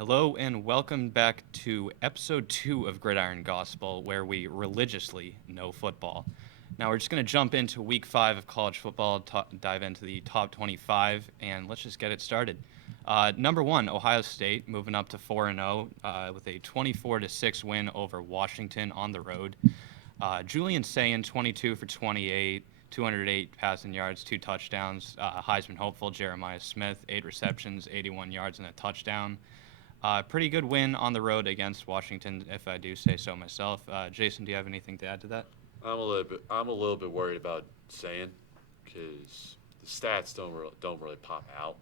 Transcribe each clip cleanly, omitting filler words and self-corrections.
Hello and welcome back to episode 2 of Gridiron Gospel, where we religiously know football. Now we're just going to jump into week 5 of college football, dive into the top 25, and let's just get it started. Number 1, Ohio State, moving up to 4-0 with a 24-6 win over Washington on the road. Julian Sayin, 22 for 28, 208 passing yards, 2 touchdowns. Heisman hopeful Jeremiah Smith, 8 receptions, 81 yards, and a touchdown. Pretty good win on the road against Washington, if I do say so myself. Jason, do you have anything to add to that? I'm a little bit worried about saying because the stats don't really pop out.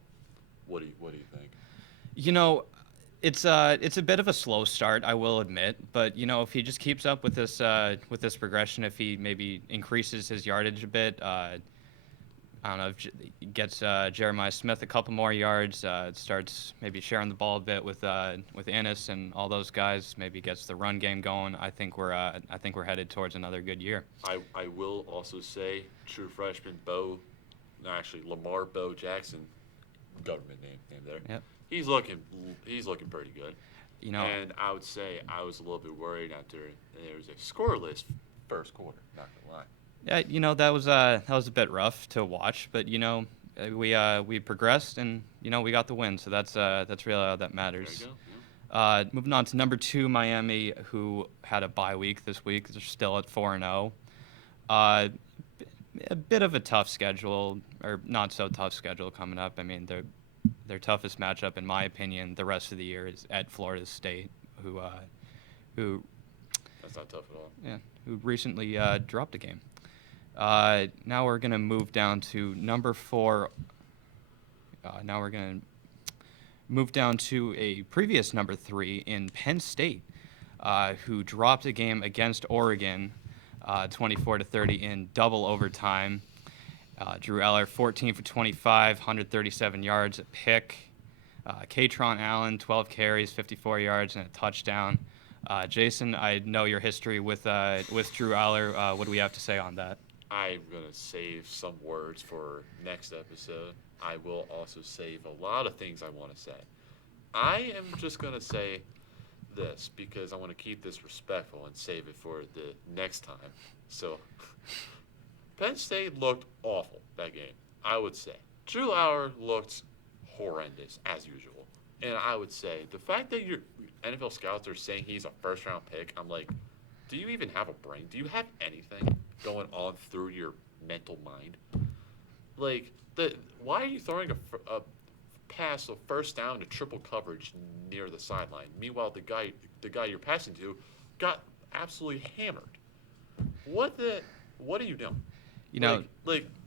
What do you think? You know, it's a bit of a slow start, I will admit, but if he just keeps up with this progression, if he maybe increases his yardage a bit, I don't know if gets Jeremiah Smith a couple more yards, starts maybe sharing the ball a bit with Ennis and all those guys, maybe gets the run game going. I think we're headed towards another good year. I will also say true freshman Bo, no, actually Lamar Bo Jackson, government name there. Yep. He's looking pretty good. You know, And I would say I was a little bit worried after there was a scoreless first quarter. Not gonna lie. yeah, that was a bit rough to watch, but we progressed and we got the win, so that's really all that There you matters. go. Moving on to number 2, Miami, who had a bye week this week. They're still at 4-0. Uh, a bit of a tough schedule, or not so tough schedule coming up. I mean, their toughest matchup, in my opinion, the rest of the year is at Florida State, who That's not tough at all. yeah, who recently dropped a game. Now we're gonna move down to number 4. Now we're gonna move down to a previous number 3 in Penn State, who dropped a game against Oregon, 24-30 in double overtime. Drew Eller, 14 for 25, 137 yards, a pick. Katron Allen, 12 carries, 54 yards, and a touchdown. Jason, I know your history with Drew Aller. What do we have to say on that? I'm gonna save some words for next episode. I will also save a lot of things I want to say. I am just gonna say this because I want to keep this respectful and save it for the next time. So, Penn State looked awful that game. I would say Drew Aller looked horrendous as usual, and I would say the fact that your NFL scouts are saying he's a first round pick, I'm like, do you even have a brain? Do you have anything going on through your mental mind? Like, why are you throwing a pass of first down to triple coverage near the sideline? Meanwhile, the guy you're passing to got absolutely hammered. What are you doing? You know,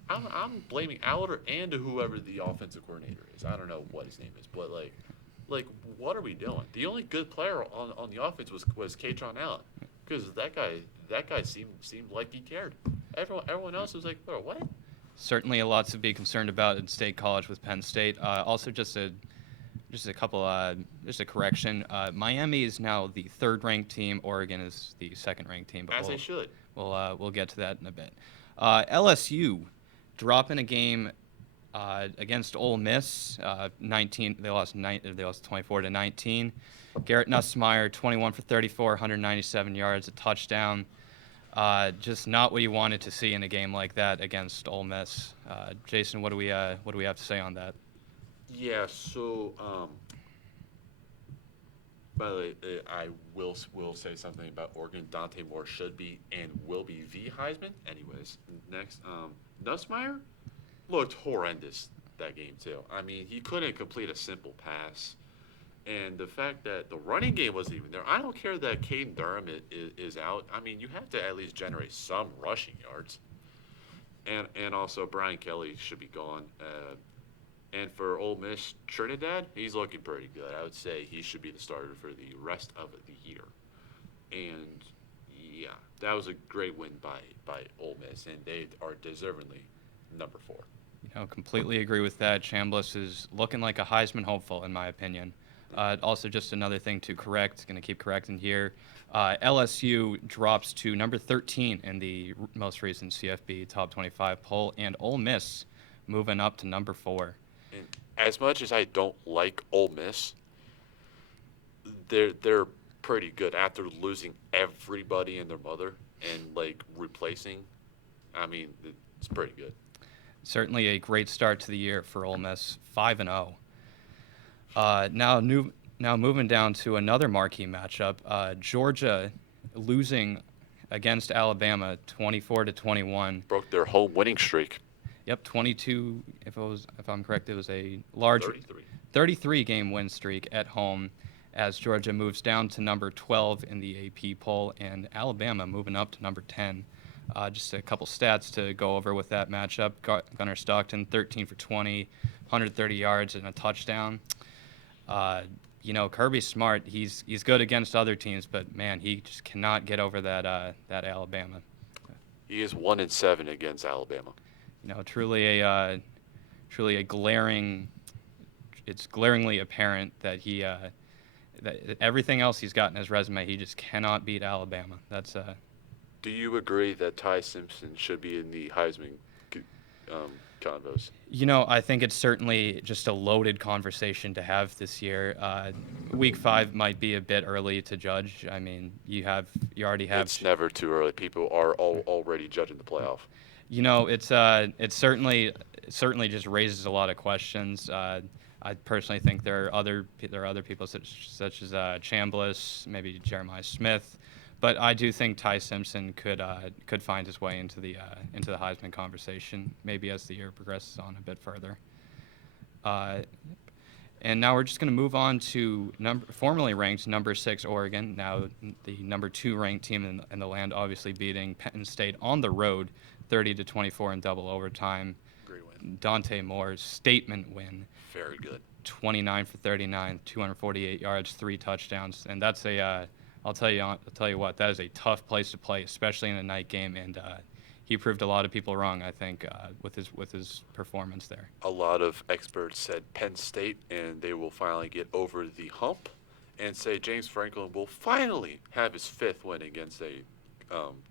I'm blaming Aller and whoever the offensive coordinator is. I don't know what his name is, but what are we doing? The only good player on the offense was Katron Allen, because that guy seemed like he cared. Everyone else was like, oh, what? certainly a lot to be concerned about in State College with Penn State. Also, just a correction. Miami is now the third-ranked team. Oregon is the second-ranked team. But As they should. we'll get to that in a bit. LSU dropping a game against Ole Miss. 19. They lost 24-19. Garrett Nussmeier, 21 for 34, 197 yards, a touchdown. Just not what you wanted to see in a game like that against Ole Miss. Jason, what do we have to say on that? Yeah. So, by the way, I will say something about Oregon. Dante Moore should be and will be the Heisman. Anyways, next, Nussmeier looked horrendous that game too. I mean, he couldn't complete a simple pass. And the fact that the running game wasn't even there, I don't care that Caden Durham is out. I mean, you have to at least generate some rushing yards. And also, Brian Kelly should be gone. And for Ole Miss, Trinidad, he's looking pretty good. I would say he should be the starter for the rest of the year. And, yeah, that was a great win by Ole Miss, and they are deservingly number 4. Completely agree with that. Chambliss is looking like a Heisman hopeful, in my opinion. Also, just another thing to correct, going to keep correcting here. LSU drops to number 13 in the most recent CFB Top 25 poll, and Ole Miss moving up to number 4. And as much as I don't like Ole Miss, they're pretty good after losing everybody and their mother and like replacing. I mean, it's pretty good. Certainly a great start to the year for Ole Miss, 5-0. Now moving down to another marquee matchup, Georgia losing against Alabama, 24-21. Broke their home winning streak. Yep, 22. If I'm correct, it was a large 33. 33 game win streak at home, as Georgia moves down to number 12 in the AP poll, and Alabama moving up to number 10. Just a couple stats to go over with that matchup. Gunnar Stockton, 13 for 20, 130 yards and a touchdown. Kirby Smart, he's good against other teams, but man, he just cannot get over that Alabama. He is 1-7 against Alabama. Truly a glaring. It's glaringly apparent that that everything else he's got in his resume, he just cannot beat Alabama. That's Do you agree that Ty Simpson should be in the Heisman convos? I think it's certainly just a loaded conversation to have this year. Week 5 might be a bit early to judge. I mean, you already have. It's never too early. People are already judging the playoff. It's certainly just raises a lot of questions. I personally think there are other people such as Chambliss, maybe Jeremiah Smith, but I do think Ty Simpson could find his way into the Heisman conversation, maybe as the year progresses on a bit further. And now we're just going to move on to formerly ranked number 6 Oregon, now the number 2 ranked team in the land, obviously beating Penn State on the road, 30-24 in double overtime. Great win. Dante Moore's statement win. Very good. 29 for 39, 248 yards, 3 touchdowns, and that's I'll tell you what, that is a tough place to play, especially in a night game, and he proved a lot of people wrong, I think, with his performance there. A lot of experts said Penn State, and they will finally get over the hump, and say James Franklin will finally have his 5th win against a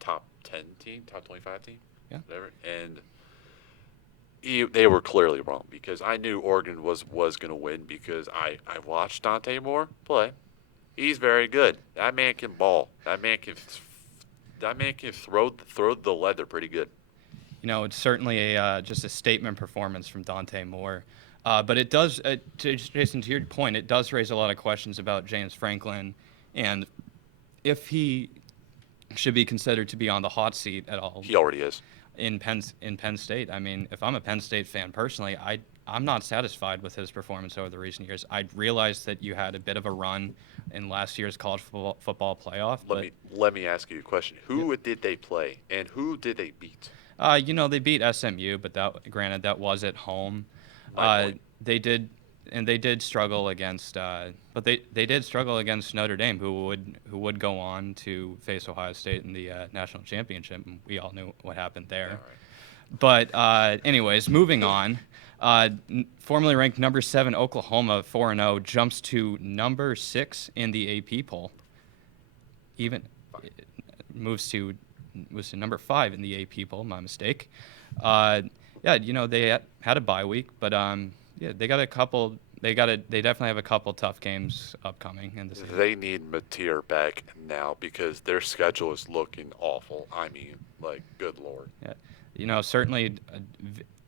top 10 team, top 25 team, whatever, and. They were clearly wrong because I knew Oregon was going to win because I watched Dante Moore play. He's very good. That man can ball. That man can throw the leather pretty good. It's certainly just a statement performance from Dante Moore. But it does, Jason, to your point, it does raise a lot of questions about James Franklin and if he should be considered to be on the hot seat at all. He already is. In Penn State. I mean, if I'm a Penn State fan personally, I'm not satisfied with his performance over the recent years. I realized that you had a bit of a run in last year's college football playoff. Let me ask you a question. Who did they play, and who did they beat? They beat SMU, but that was at home. They did struggle against, but they did struggle against Notre Dame, who would go on to face Ohio State in the national championship. And we all knew what happened there. But anyways, moving on. Formerly ranked number 7 Oklahoma, 4-0, jumps to number 6 in the AP poll. Even moves to number 5 in the AP poll. My mistake. They had a bye week, but they got a couple. They definitely have a couple tough games upcoming in this. They need Mateer back now because their schedule is looking awful. I mean, good Lord. Yeah, certainly,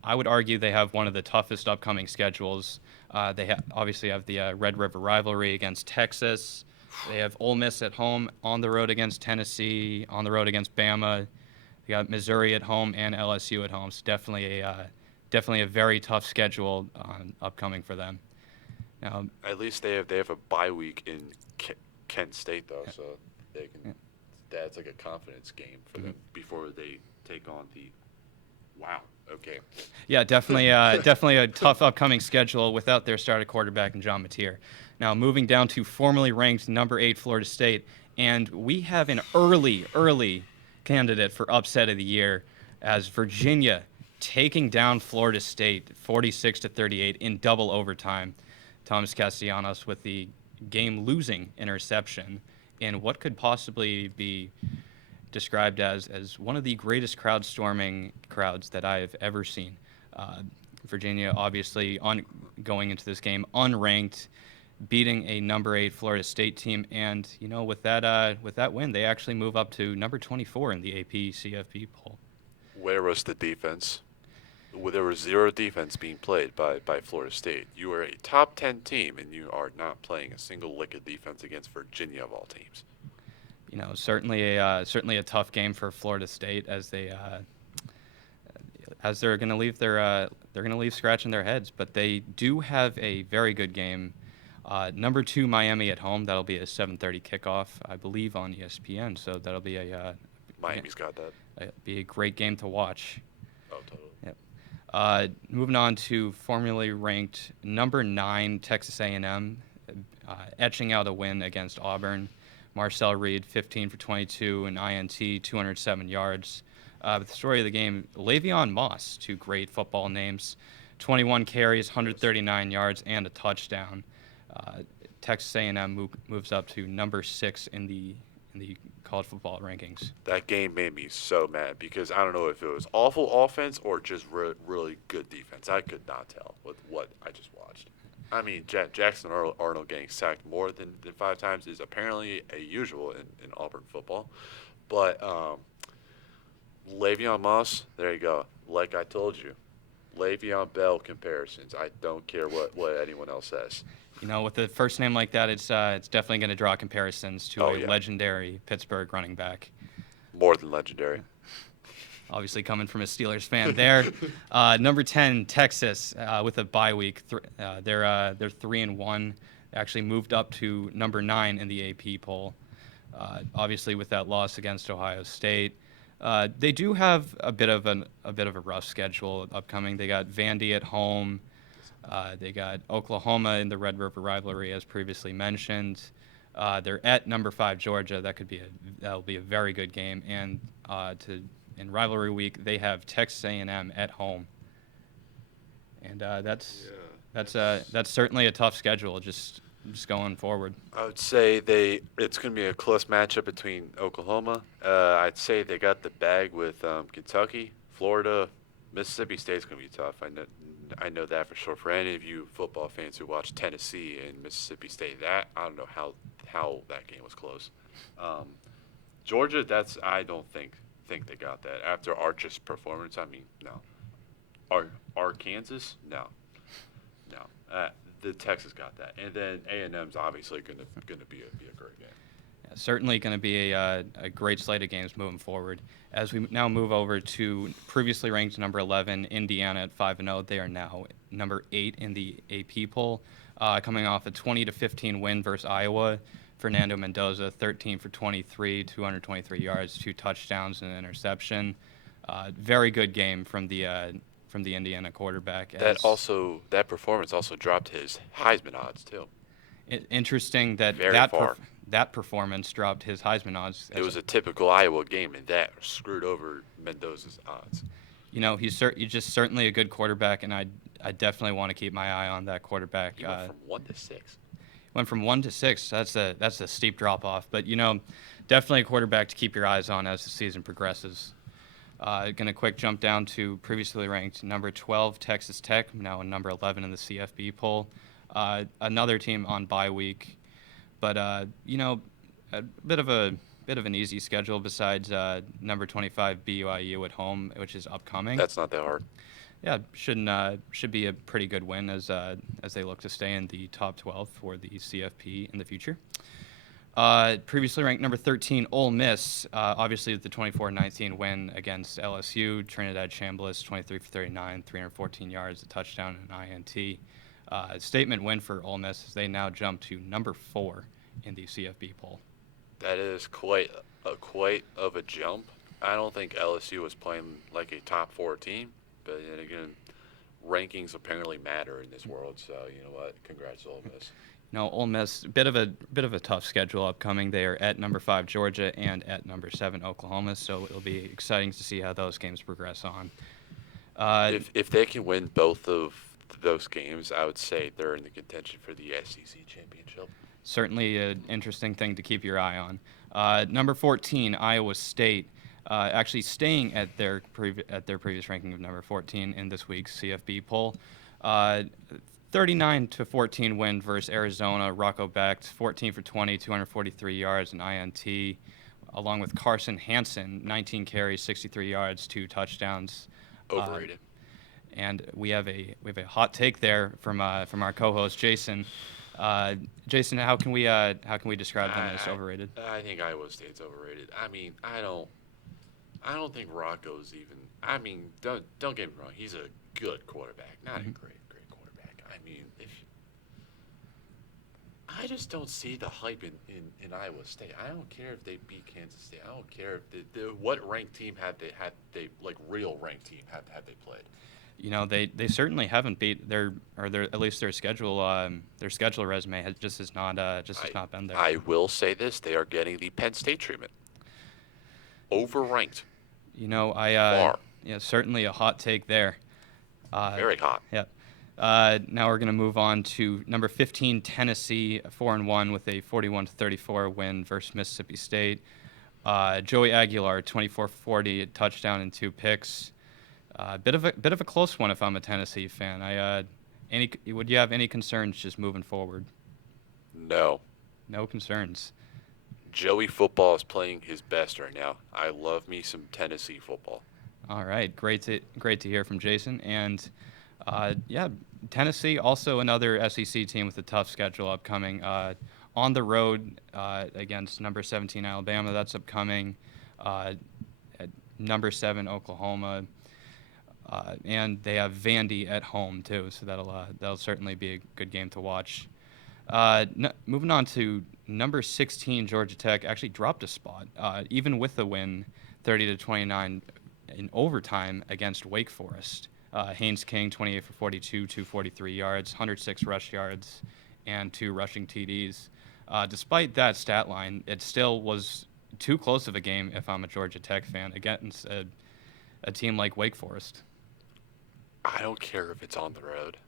I would argue they have one of the toughest upcoming schedules. They obviously have the Red River rivalry against Texas. They have Ole Miss at home, on the road against Tennessee, on the road against Bama. They got Missouri at home and LSU at home. So definitely a very tough schedule upcoming for them. Now, at least they have a bye week in Kent State though, so they can. Yeah. That's like a confidence game for them before they take on the. Wow. Okay. Yeah, definitely a tough upcoming schedule without their starting quarterback and John Mateer. Now moving down to formerly ranked number 8 Florida State, and we have an early candidate for upset of the year as Virginia taking down Florida State 46-38 in double overtime. Thomas Castellanos with the game-losing interception in what could possibly be described as one of the greatest crowd-storming crowds that I have ever seen. Virginia, obviously, going into this game unranked, beating a number 8 Florida State team, and with that win, they actually move up to number 24 in the AP CFB poll. Where was the defense? There was zero defense being played by Florida State. You are a top 10 team, and you are not playing a single lick of defense against Virginia of all teams. Certainly a tough game for Florida State as they're going to leave scratching their heads, but they do have a very good game. Number 2 Miami at home. That'll be a 7:30 kickoff, I believe, on ESPN. So that'll be Miami's got that. Be a great game to watch. Oh, totally. Yep. Moving on to formerly ranked number 9 Texas A&M, etching out a win against Auburn. Marcel Reed, 15 for 22, an INT, 207 yards. But the story of the game, Le'Veon Moss, 2 great football names, 21 carries, 139 yards, and a touchdown. Texas A&M moves up to number 6 in the college football rankings. That game made me so mad because I don't know if it was awful offense or just really good defense. I could not tell with what I just watched. I mean, Jackson Arnold getting sacked more than 5 times is apparently a usual in Auburn football. But Le'Veon Moss, there you go. Like I told you, Le'Veon Bell comparisons. I don't care what anyone else says. With a first name like that, it's definitely going to draw comparisons to a legendary Pittsburgh running back. More than legendary. Obviously, coming from a Steelers fan there. Number 10, Texas, with a bye week. They're 3-1. Actually moved up to number 9 in the AP poll. Obviously, with that loss against Ohio State, they do have a bit of a rough schedule upcoming. They got Vandy at home. They got Oklahoma in the Red River rivalry, as previously mentioned. They're at number 5 Georgia. That'll be a very good game. And in rivalry week, they have Texas A&M at home. And that's certainly a tough schedule. Just going forward. I would say it's going to be a close matchup between Oklahoma. I'd say they got the bag with Kentucky, Florida, Mississippi State's going to be tough. I know that for sure. For any of you football fans who watch Tennessee and Mississippi State, I don't know how that game was close. Georgia, I don't think they got that after Arch's performance. I mean, no. Arkansas, no. The Texas got that, and then A&M's obviously going to be a great game. Yeah, certainly going to be a great slate of games moving forward. As we now move over to previously ranked number 11 Indiana at 5-0, they are now number 8 in the AP poll, coming off a 20-15 win versus Iowa. Fernando Mendoza, 13 for 23, 223 yards, 2 touchdowns, and an interception. Very good game from the Indiana quarterback. That performance also dropped his Heisman odds too. Interesting that that performance dropped his Heisman odds. It was a typical Iowa game, and that screwed over Mendoza's odds. He's just certainly a good quarterback, and I definitely want to keep my eye on that quarterback. He went from 1 to 6. Went from 1 to 6. That's a steep drop off, but definitely a quarterback to keep your eyes on as the season progresses. Going to quick jump down to previously ranked number 12 Texas Tech, now number 11 in the CFB poll. Another team on bye week, but a bit of an easy schedule besides number 25 BYU at home, which is upcoming. That's not that hard. Yeah, should be a pretty good win as they look to stay in the top 12 for the CFP in the future. Previously ranked number 13, Ole Miss, obviously with the 24-19 win against LSU. Trinidad Chambliss, 23 for 39, 314 yards, a touchdown, and an INT. Statement win for Ole Miss as they now jump to number 4 in the CFB poll. That is quite of a jump. I don't think LSU was playing like a top 4 team, but then again, rankings apparently matter in this world. So you know what? Congrats, Ole Miss. Ole Miss, bit of a tough schedule upcoming. They are at number 5 Georgia and at number 7 Oklahoma, so it'll be exciting to see how those games progress on. If they can win both of those games, I would say they're in the contention for the SEC championship. Certainly an interesting thing to keep your eye on. Number 14 Iowa State, actually staying at their previous ranking of number 14 in this week's CFB poll. 39-14 win versus Arizona. Rocco Becht, 14 for 20, 243 yards, and INT, along with Carson Hansen, 19 carries, 63 yards, 2 touchdowns. Overrated. And we have a hot take there from our co-host Jayson. Jayson, how can we describe them as overrated? I think Iowa State's overrated. I mean, I don't think Rocco's even. I mean, don't get me wrong. He's a good quarterback, not a great quarterback. I mean, I just don't see the hype in Iowa State. I don't care if they beat Kansas State. I don't care if what ranked team had they like real ranked team had they played. You know, they certainly haven't beat their at least their schedule resume has not been there. I will say this: they are getting the Penn State treatment. Overranked. You know, Far. yeah, certainly a hot take there. Very hot. Yeah. Now we're going to move on to number 15 Tennessee, 4-1 with a 41-34 win versus Mississippi State. Joey Aguilar, 24-40, a touchdown and 2 picks. Bit of a close one if I'm a Tennessee fan. Would you have any concerns just moving forward? No. No concerns. Joey football is playing his best right now. I love me some Tennessee football. All right, great to hear from Jayson. And yeah, Tennessee also another SEC team with a tough schedule upcoming. On the road against number 17 Alabama, that's upcoming. At number 7 Oklahoma. And they have Vandy at home too, so that'll certainly be a good game to watch. Moving on to number 16 Georgia Tech, actually dropped a spot, even with the win, 30-29 in overtime against Wake Forest. Haynes King, 28 for 42, 243 yards, 106 rush yards, and 2 rushing TDs. Despite that stat line, it still was too close of a game if I'm a Georgia Tech fan against a team like Wake Forest. I don't care if it's on the road.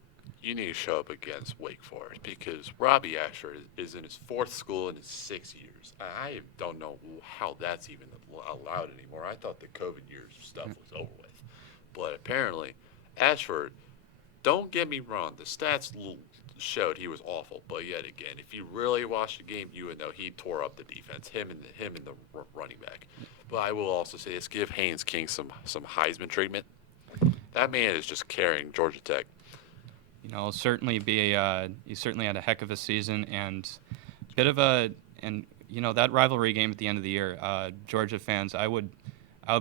You need to show up against Wake Forest because Robbie Asher is in his 4th school in his 6 years. I don't know how that's even allowed anymore. I thought the COVID years stuff was over with. But apparently, Ashford, don't get me wrong, the stats showed he was awful. But yet again, if you really watched the game, you would know he tore up the defense, him and the running back. But I will also say this, give Haynes King some Heisman treatment. That man is just carrying Georgia Tech. You know, he certainly had a heck of a season and you know, that rivalry game at the end of the year, Georgia fans, I would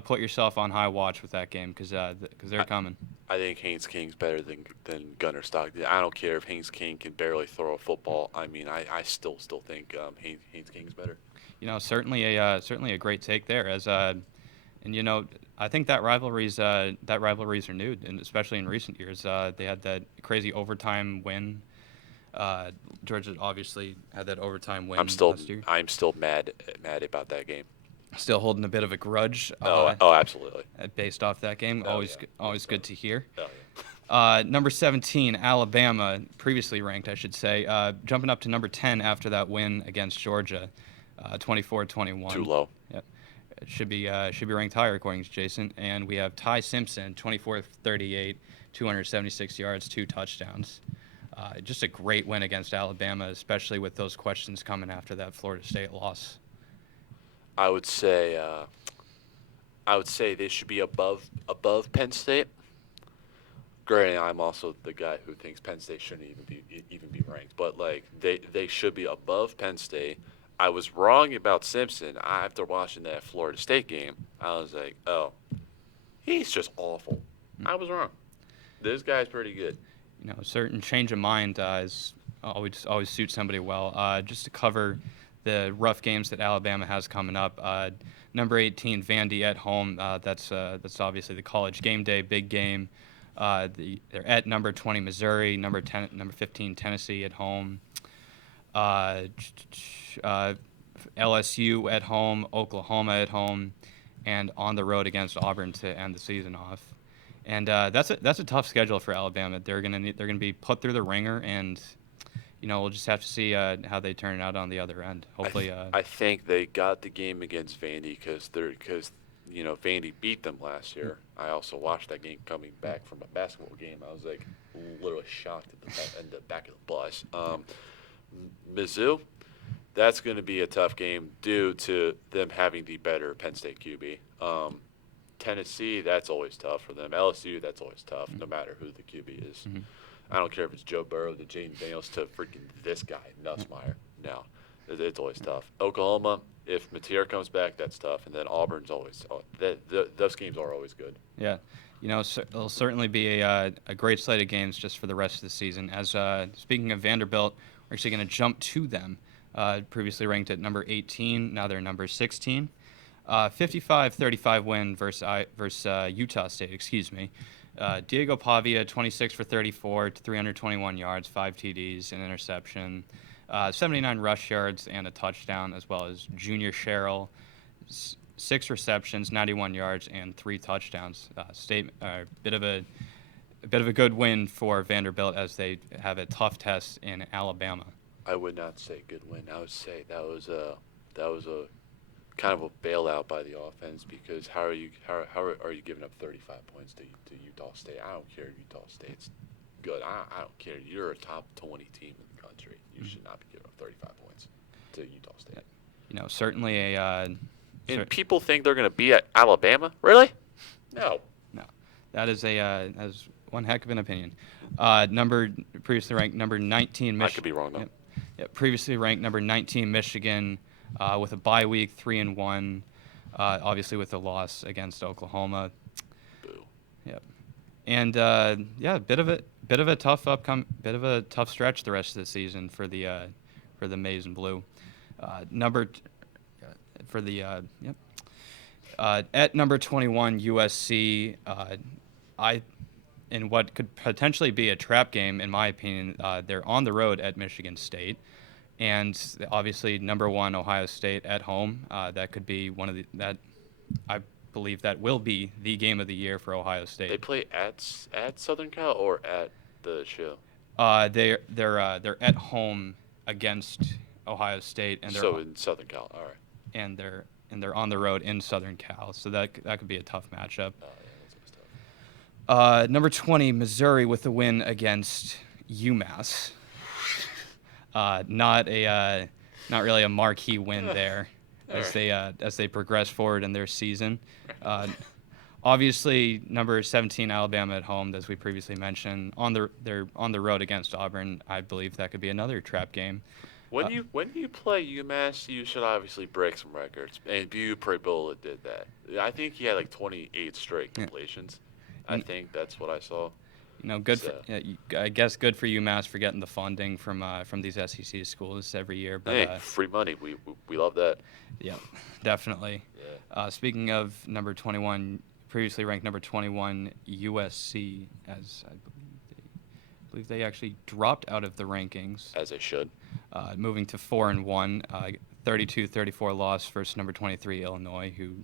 put yourself on high watch with that game because they're coming. I think Haynes King's better than Gunnar Stockton. I don't care if Haynes King can barely throw a football. I mean, I still think Haynes King's better. You know, certainly a great take there. And you know, I think that rivalry's renewed, and especially in recent years, they had that crazy overtime win. Georgia obviously had that overtime win last year. I'm still mad about that game. Still holding a bit of a grudge. Absolutely. Based off that game, always good to hear. Oh, yeah. Number 17, Alabama, previously ranked, I should say, jumping up to number 10 after that win against Georgia, 24-21. Too low. Yep. It should be ranked higher according to Jayson. And we have Ty Simpson, 24-38, 276 yards, 2 touchdowns. Just a great win against Alabama, especially with those questions coming after that Florida State loss. I would say they should be above Penn State. Granted, I'm also the guy who thinks Penn State shouldn't even be ranked, but like they should be above Penn State. I was wrong about Simpson. After watching that Florida State game, I was like, oh, he's just awful. I was wrong. This guy's pretty good. You know, a certain change of mind is always suits somebody well. Just to cover the rough games that Alabama has coming up. Number 18, Vandy at home. That's obviously the college game day, big game. They're at number 20, Missouri. Number 15, Tennessee at home. LSU at home, Oklahoma at home, and on the road against Auburn to end the season off. And that's a tough schedule for Alabama. They're gonna be put through the ringer, and you know, we'll just have to see how they turn out on the other end. Hopefully, I think they got the game against Vandy because Vandy beat them last year. I also watched that game coming back from a basketball game. I was like literally shocked at the back of the bus. Mizzou, that's going to be a tough game due to them having the better Penn State QB. Tennessee, that's always tough for them. LSU, that's always tough, no matter who the QB is. Mm-hmm. I don't care if it's Joe Burrow to Jaden Daniels to freaking this guy, Nussmeier. No, it's always tough. Oklahoma, if Mateer comes back, that's tough. And then Auburn's always those games are always good. Yeah, it'll certainly be a great slate of games just for the rest of the season. As speaking of Vanderbilt, we're actually going to jump to them. Previously ranked at number 18, now they're number 16. 55-35 win versus Utah State. Excuse me. Diego Pavia, 26 for 34, 321 yards, 5 TDs, an interception, 79 rush yards, and a touchdown, as well as Junior Sherrill, 6 receptions, 91 yards, and 3 touchdowns. A bit of a good win for Vanderbilt as they have a tough test in Alabama. I would not say good win. I would say that was a kind of a bailout by the offense, because how are you giving up 35 points to Utah State? I don't care if Utah State's good. I don't care. You're a top 20 team in the country. You should not be giving up 35 points to Utah State. Certainly and people think they're going to be at Alabama? Really? No. That is one heck of an opinion. Previously ranked number 19 Michigan. I could be wrong though. Yep. Previously ranked number 19 Michigan, with a bye week, 3-1. Obviously with the loss against Oklahoma. Boo. Yep. And bit of a tough stretch the rest of the season for the Maize and Blue. At number 21 USC, in what could potentially be a trap game, in my opinion, they're on the road at Michigan State, and obviously number 1 Ohio State at home. That could be I believe that will be the game of the year for Ohio State. They play at Southern Cal or at the show? They're at home against Ohio State, and they're in Southern Cal. All right. And they're on the road in Southern Cal, so that could be a tough matchup. That's tough. Number 20 Missouri with the win against UMass. Not really a marquee win there as they progress forward in their season. Obviously, number 17 Alabama at home, as we previously mentioned, they're on the road against Auburn. I believe that could be another trap game. When you play UMass, you should obviously break some records, and Prebola did that. I think he had like 28 straight completions. I think that's what I saw. I guess good for UMass for getting the funding from these SEC schools every year. But hey, free money. We love that. Yeah, definitely. Yeah. Speaking of number 21, previously ranked number 21 USC, as I believe they actually dropped out of the rankings. As they should. Moving to 4-1, 32-34 loss versus number 23 Illinois, who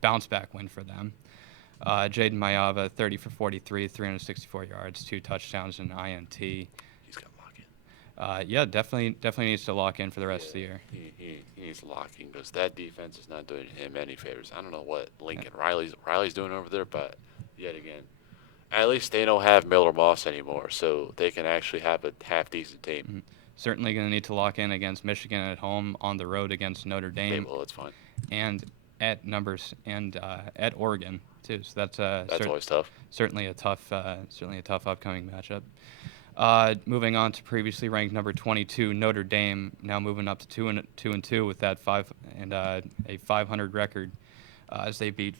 bounce back win for them. Jaden Mayava, 30 for 43, 364 yards, 2 touchdowns, and an INT. He's got to lock in. Yeah, definitely needs to lock in for the rest of the year. He needs to lock in because that defense is not doing him any favors. I don't know what Lincoln Riley's doing over there, but yet again, at least they don't have Miller Moss anymore, so they can actually have a half-decent team. Mm-hmm. Certainly going to need to lock in against Michigan at home, on the road against Notre Dame. Okay, well, that's fine. And at at Oregon too. So that's always tough. Certainly a tough upcoming matchup. Moving on to previously ranked number 22 Notre Dame, now moving up to 2-2 with that a 500 record. As they beat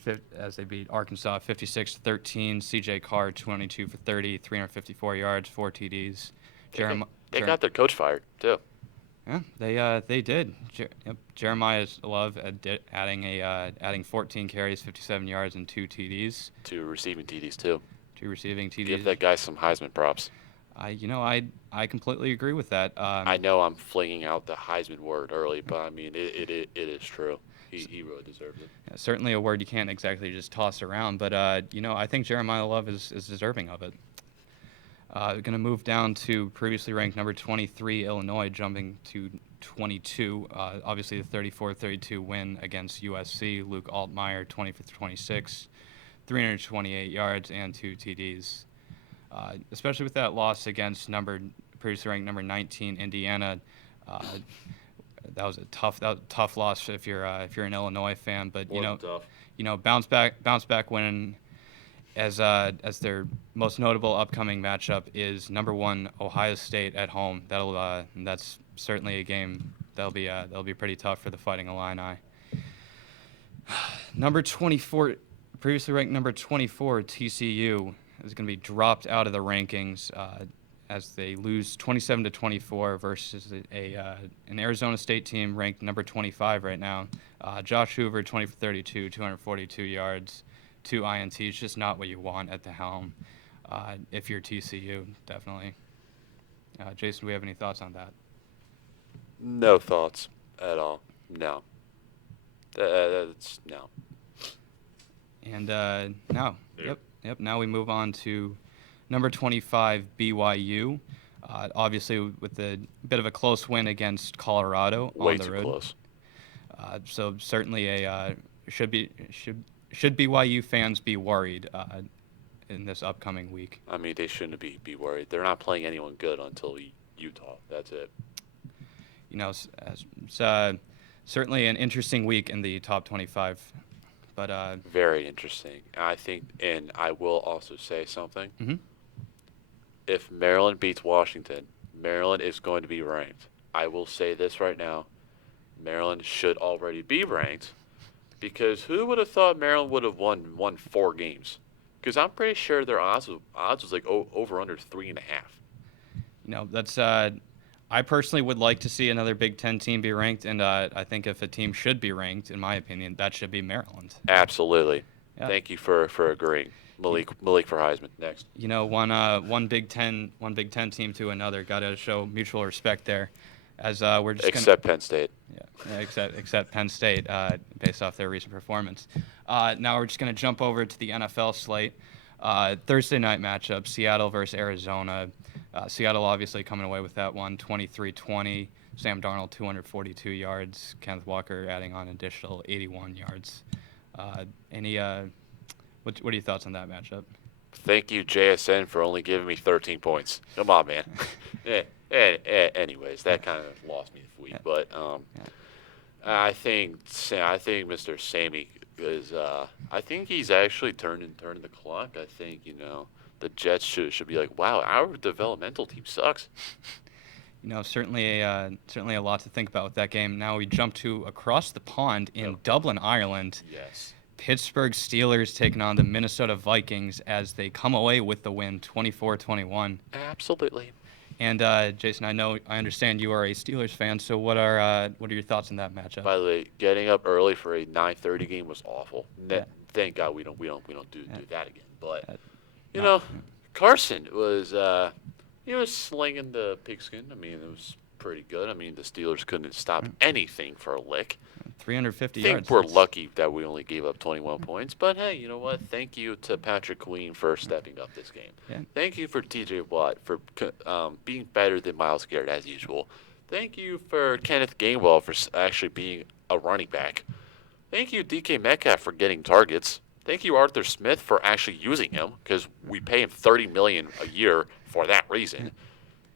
Arkansas 56-13. C.J. Carr 22 for 30, 354 yards, 4 TDs. They got their coach fired too. Yeah, they did. Jeremiah Love adding 14 carries, 57 yards, and 2 TDs. 2 receiving TDs too. 2 receiving TDs. Give that guy some Heisman props. I completely agree with that. I know I'm flinging out the Heisman word early, but I mean it is true. He really deserves it. Yeah, certainly a word you can't exactly just toss around, but I think Jeremiah Love is deserving of it. Going to move down to previously ranked number 23 Illinois, jumping to 22. Obviously, the 34-32 win against USC. Luke Altmaier, 20 for 26, 328 yards and 2 TDs. Especially with that loss against previously ranked number 19 Indiana, that was a tough loss if you're an Illinois fan. But Tough. bounce back win. As their most notable upcoming matchup is number 1 Ohio State at home. That's certainly a game that'll be pretty tough for the Fighting Illini. Number 24, previously ranked number 24 TCU is going to be dropped out of the rankings as they lose 27-24 versus an Arizona State team ranked number 25 right now. Josh Hoover, 20 for 32, 242 yards. 2 INTs, just not what you want at the helm if you're TCU, definitely. Jason, do we have any thoughts on that? No thoughts at all. No. That's no. And now, yep. Now we move on to number 25 BYU. Obviously, with a bit of a close win against Colorado Way on the too road. close. So certainly should BYU fans be worried in this upcoming week? I mean, they shouldn't be worried. They're not playing anyone good until Utah. That's it. It's certainly an interesting week in the top 25. But Very interesting. I think, and I will also say something. Mm-hmm. If Maryland beats Washington, Maryland is going to be ranked. I will say this right now. Maryland should already be ranked. Because who would have thought Maryland would have won 4 games? Because I'm pretty sure their odds was like over under 3.5. That's I personally would like to see another Big Ten team be ranked, and I think if a team should be ranked, in my opinion, that should be Maryland. Absolutely. Yeah. Thank you for agreeing. Malik for Heisman. Next. One Big Ten team to another. Got to show mutual respect there, as we're just Except Penn State. Yeah, except Penn State, based off their recent performance. Now we're just going to jump over to the NFL slate. Thursday night matchup, Seattle versus Arizona. Seattle obviously coming away with that one, 23-20. Sam Darnold, 242 yards. Kenneth Walker adding on an additional 81 yards. What are your thoughts on that matchup? Thank you, JSN, for only giving me 13 points. Come on, man. Anyways, that kind of lost me this week. Yeah. But I think Mr. Sammy is. I think he's actually turning the clock. I think the Jets should be like, wow, our developmental team sucks. Certainly a lot to think about with that game. Now we jump to across the pond in Dublin, Ireland. Yes. Pittsburgh Steelers taking on the Minnesota Vikings as they come away with the win, 24-21. Absolutely. And Jason, I understand you are a Steelers fan. So what are your thoughts on that matchup? By the way, getting up early for a 9:30 game was awful. Thank God we don't do that again. But Carson was he was slinging the pigskin. I mean, it was pretty good. I mean, the Steelers couldn't stop anything for a lick. 350 I think yards. we're lucky that we only gave up 21 points. But hey, you know what? Thank you to Patrick Queen for stepping up this game. Yeah. Thank you for T.J. Watt for being better than Myles Garrett as usual. Thank you for Kenneth Gainwell for actually being a running back. Thank you, DK Metcalf, for getting targets. Thank you, Arthur Smith, for actually using him because we pay him $30 million a year for that reason.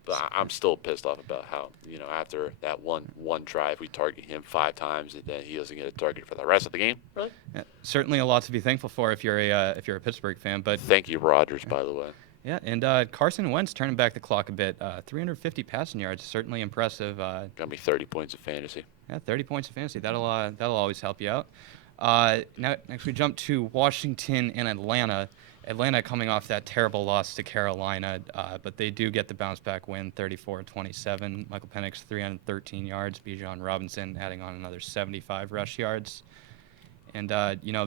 But I'm still pissed off about how after that one drive we target him 5 times and then he doesn't get a target for the rest of the game. Really? Yeah, certainly a lot to be thankful for if you're a Pittsburgh fan. But thank you, Rodgers, by the way. Yeah, and Carson Wentz turning back the clock a bit. 350 passing yards, certainly impressive. Got me 30 points of fantasy. Yeah, 30 points of fantasy. That'll always help you out. Next we jump to Washington and Atlanta. Atlanta coming off that terrible loss to Carolina, but they do get the bounce-back win, 34-27. Michael Penix, 313 yards. Bijan Robinson adding on another 75 rush yards. And,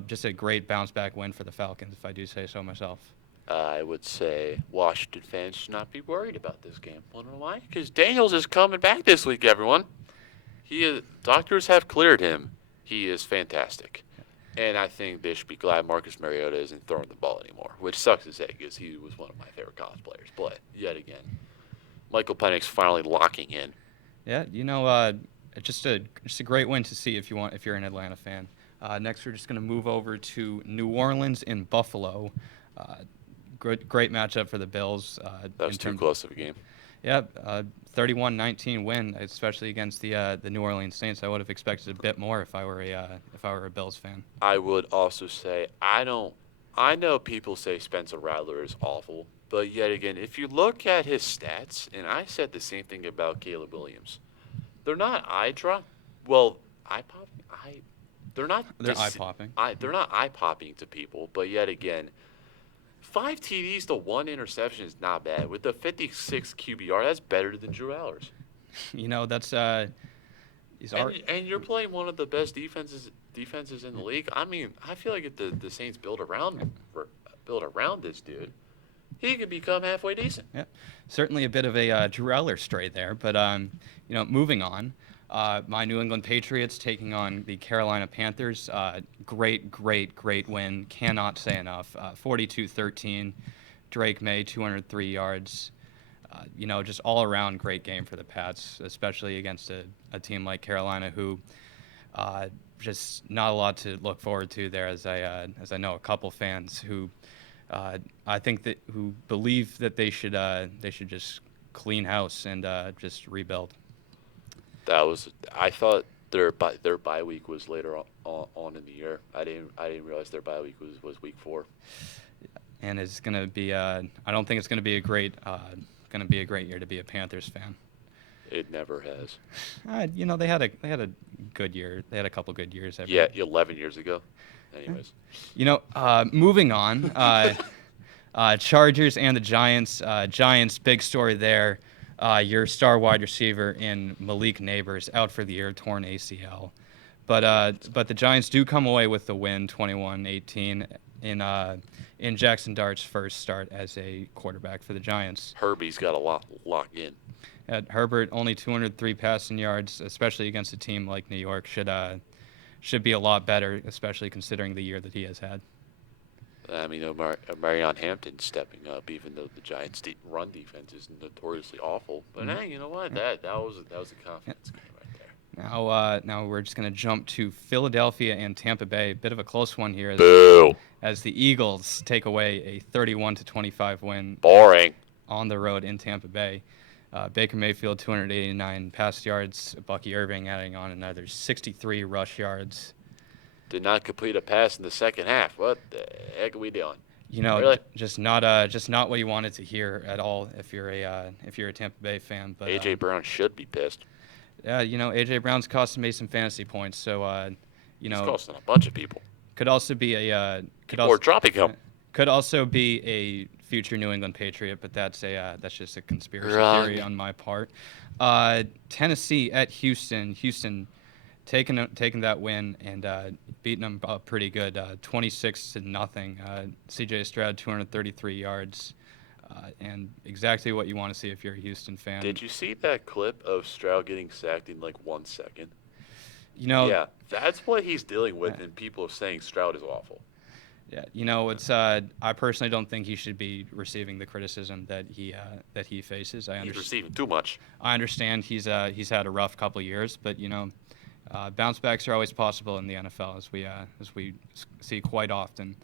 just a great bounce-back win for the Falcons, if I do say so myself. I would say Washington fans should not be worried about this game. Want to know why? Because Daniels is coming back this week, everyone. Doctors have cleared him. He is fantastic. And I think they should be glad Marcus Mariota isn't throwing the ball anymore, which sucks to say because he was one of my favorite college players. But yet again, Michael Penix finally locking in. Yeah, just a great win to see if you're an Atlanta fan. Next, we're just going to move over to New Orleans and Buffalo. Uh, great matchup for the Bills. That In was too terms, close of a game. yeah, 31-19 win, especially against the New Orleans Saints. I would have expected a bit more if I were a Bills fan. I would also say I don't. I know people say Spencer Rattler is awful, but yet again, if you look at his stats, and I said the same thing about Caleb Williams, they're not eye drop. Well, eye popping. They're not. They're eye popping. They're not eye popping to people, but yet again, 5 TDs to 1 interception is not bad. With the 56 QBR, that's better than Drew Allers. That's he's And you're playing one of the best defenses in the league. I mean, I feel like if the Saints build around this dude, he could become halfway decent. Yeah, certainly a bit of a Drew Eller stray there, but moving on. My New England Patriots taking on the Carolina Panthers. Great win. Cannot say enough. 42-13. Drake May, 203 yards. Just all around great game for the Pats, especially against a team like Carolina, who just not a lot to look forward to there. As I know a couple fans who I think who believe that they should just clean house and just rebuild. I thought their bye week was later on in the year. I didn't realize their bye week was week 4. And it's gonna be I don't think it's gonna be a great year to be a Panthers fan. It never has. They had a good year. They had a couple good years. 11 years ago. Anyways. Moving on. Chargers and the Giants. Giants, big story there. Your star wide receiver in Malik Neighbors out for the year, torn ACL. But the Giants do come away with the win, 21-18, in Jackson Dart's first start as a quarterback for the Giants. Herbie's got a lot locked in. Herbert only 203 passing yards, especially against a team like New York, should be a lot better, especially considering the year that he has had. I mean, Marion Hampton stepping up, even though the Giants' run defense is notoriously awful. But hey, you know what? That was a confidence game right there. Now we're just going to jump to Philadelphia and Tampa Bay. A bit of a close one here as the Eagles take away a 31-25 win. Boring. On the road in Tampa Bay. Baker Mayfield, 289 pass yards. Bucky Irving adding on another 63 rush yards. Did not complete a pass in the second half. What the heck are we doing? Really? just not what you wanted to hear at all if you're a Tampa Bay fan. But AJ Brown should be pissed. Yeah, AJ Brown's costing me some fantasy points, so he's costing a bunch of people. Could also be dropping him. Could also be a future New England Patriot, but that's just a conspiracy theory on my part. Tennessee at Houston. Houston taking that win and beating them up pretty good, 26-0. C.J. Stroud, 233 yards, and exactly what you want to see if you're a Houston fan. Did you see that clip of Stroud getting sacked in like 1 second? Yeah, that's what he's dealing with, and people are saying Stroud is awful. Yeah, it's I personally don't think he should be receiving the criticism that he faces. He's receiving too much. I understand he's had a rough couple of years, but bounce backs are always possible in the NFL, as we see quite often.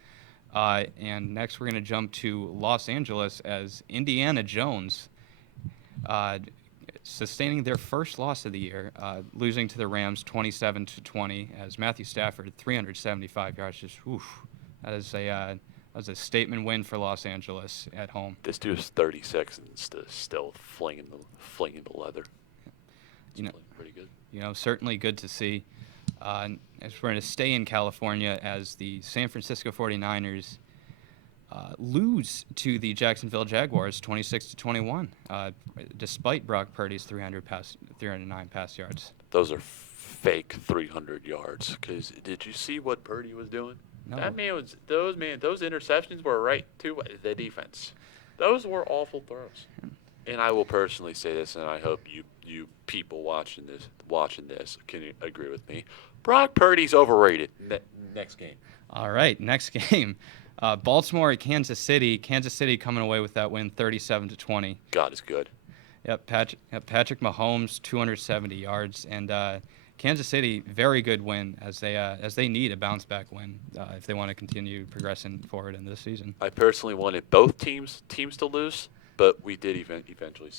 And next, we're going to jump to Los Angeles as Indiana Jones, sustaining their first loss of the year, losing to the Rams 27-20. As Matthew Stafford, 375 yards, just that was a statement win for Los Angeles at home. This dude is 30 seconds still flinging the leather. Pretty good. Certainly good to see. As we're going to stay in California as the San Francisco 49ers lose to the Jacksonville Jaguars 26-21, despite Brock Purdy's 309 pass yards. Those are fake 300 yards. Because did you see what Purdy was doing? No. That man those interceptions were right to the defense. Those were awful throws. And I will personally say this, and I hope you people watching this can agree with me. Brock Purdy's overrated. Next game. All right, next game. Baltimore at Kansas City. Kansas City coming away with that win, 37-20. God is good. Patrick Mahomes, 270 yards, and Kansas City, very good win as they need a bounce back win if they want to continue progressing forward in this season. I personally wanted both teams to lose, but we did eventually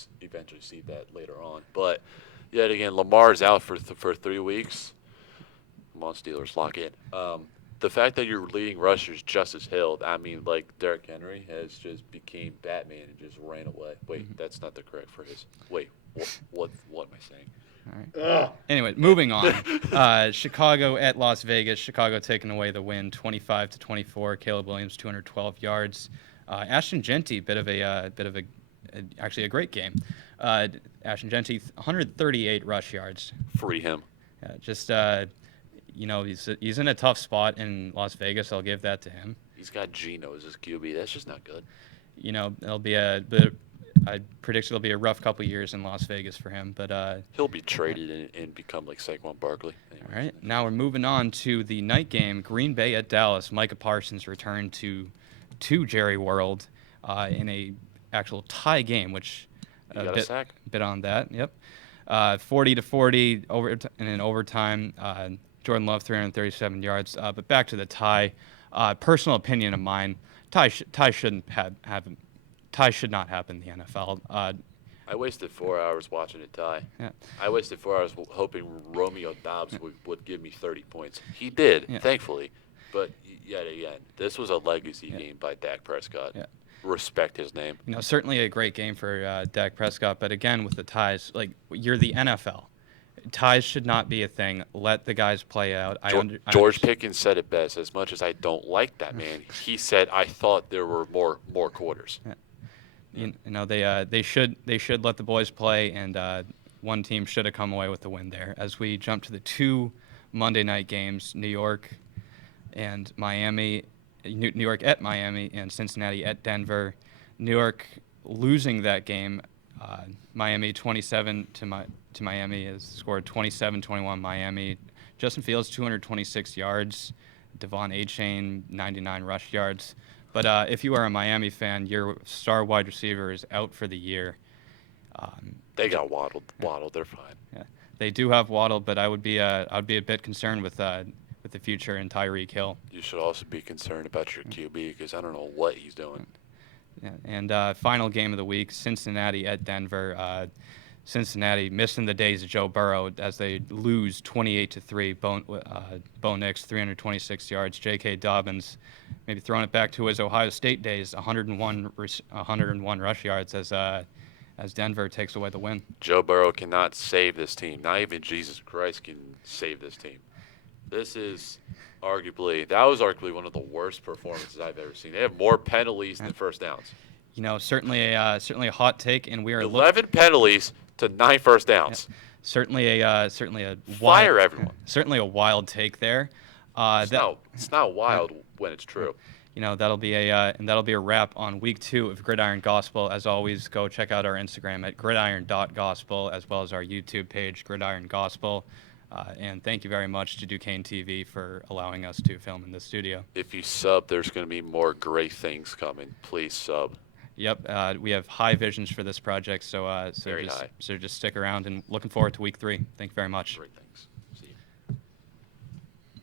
see that later on. But yet again, Lamar's out for 3 weeks. Come on, Steelers, lock in. The fact that your leading rusher is Justice Hill, I mean, like Derrick Henry has just became Batman and just ran away. Wait, that's not the correct phrase. Wait, what am I saying? All right. Anyway, moving on. Chicago at Las Vegas. Chicago taking away the win, 25-24. Caleb Williams, 212 yards. Ashton Genty, actually a great game. Ashton Genty, 138 rush yards. Free him. He's in a tough spot in Las Vegas. I'll give that to him. He's got Geno as his QB. That's just not good. I predict it'll be a rough couple years in Las Vegas for him, but he'll be traded and become like Saquon Barkley. Anyways. All right, now we're moving on to the night game, Green Bay at Dallas. Micah Parsons returned to Jerry World in a actual tie game, which a sack. Bit on that. Yep, 40-40 in an overtime. Jordan Love 337 yards. But back to the tie. Personal opinion of mine, tie shouldn't happen. Tie should not happen in the NFL. I wasted 4 hours watching it tie. Yeah. I wasted 4 hours hoping Romeo Doubs would give me 30 points. He did, thankfully. But yet again, this was a legacy game by Dak Prescott. Yeah. Respect his name. Certainly a great game for Dak Prescott. But again, with the ties, you're the NFL. Ties should not be a thing. Let the guys play out. George Pickens said it best. As much as I don't like that man, he said, "I thought there were more quarters." Yeah. They should let the boys play, and one team should have come away with the win there. As we jump to the 2 Monday night games, New York and Miami, New York at Miami, and Cincinnati at Denver. New York losing that game. Miami 27 to Miami has scored 27-21 Miami. Justin Fields 226 yards. Devon Achane 99 rush yards. But if you are a Miami fan, your star wide receiver is out for the year. They got Waddle. They're fine. Yeah, they do have Waddle, but I'd be a bit concerned with the future in Tyreek Hill. You should also be concerned about your QB because I don't know what he's doing. Yeah, and final game of the week, Cincinnati at Denver. Cincinnati missing the days of Joe Burrow as they lose 28-3. Bo Nix 326 yards. J.K. Dobbins maybe throwing it back to his Ohio State days, 101 rush yards as Denver takes away the win. Joe Burrow cannot save this team. Not even Jesus Christ can save this team. This is that was arguably one of the worst performances I've ever seen. They have more penalties than first downs. Certainly a hot take, and we are 11 penalties to 9 first downs. Yeah. Certainly a fire everyone. Certainly a wild take there. It's not wild when it's true. That'll be a wrap on week 2 of Gridiron Gospel. As always, go check out our Instagram at gridiron.gospel as well as our YouTube page, Gridiron Gospel. And thank you very much to Duquesne TV for allowing us to film in the studio. If you sub, there's going to be more great things coming. Please sub. Yep, we have high visions for this project, so just stick around and looking forward to week 3. Thank you very much. Great things.